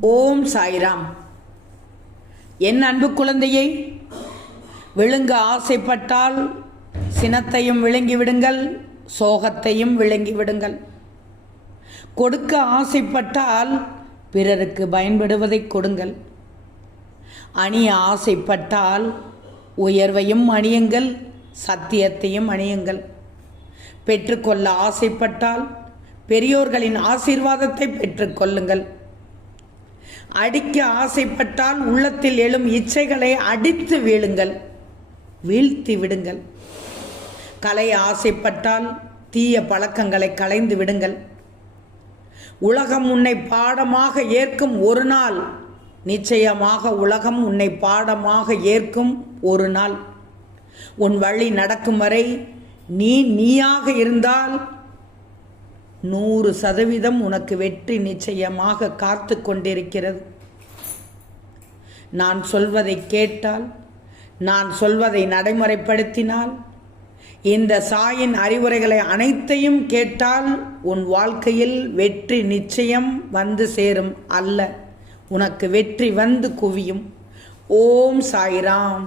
ஓம் சாய்ராம். என் அன்பு குழந்தையை, விழுங்க ஆசைப்பட்டால் சினத்தையும் விழுங்கி விடுங்கள், சோகத்தையும் விழுங்கி விடுங்கள். கொடுக்க ஆசைப்பட்டால் பிறருக்கு பயன்படுவதை கொடுங்கள். அணிய ஆசைப்பட்டால் உயர்வையும் அணியுங்கள், சத்தியத்தையும் அணியுங்கள். பெற்றுக்கொள்ள ஆசைப்பட்டால் பெரியோர்களின் ஆசீர்வாதத்தை பெற்றுக்கொள்ளுங்கள். அடிக்க ஆசைப்பட்டால் உள்ளத்தில் எழும் இச்சைகளை அடித்து வீழுங்கள், வீழ்த்தி விடுங்கள். களைய ஆசைப்பட்டால் தீய பழக்கங்களை களைந்து விடுங்கள். உலகம் உன்னை பாடமாக ஏற்கும் ஒரு நாள், நிச்சயமாக உலகம் உன்னை பாடமாக ஏற்கும் ஒரு நாள். உன் வழி நடக்கும் வரை நீயாக இருந்தால் 100% உனக்கு வெற்றி நிச்சயமாக காத்து கொண்டிருக்கிறது. நான் சொல்வதை கேட்டால், நான் சொல்வதை நடைமுறைப்படுத்தினால், இந்த சாயின் அறிவுரைகளை அனைத்தையும் கேட்டால் உன் வாழ்க்கையில் வெற்றி நிச்சயம் வந்து சேரும். அல்ல, உனக்கு வெற்றி வந்து குவியும். ஓம் சாய்ராம்.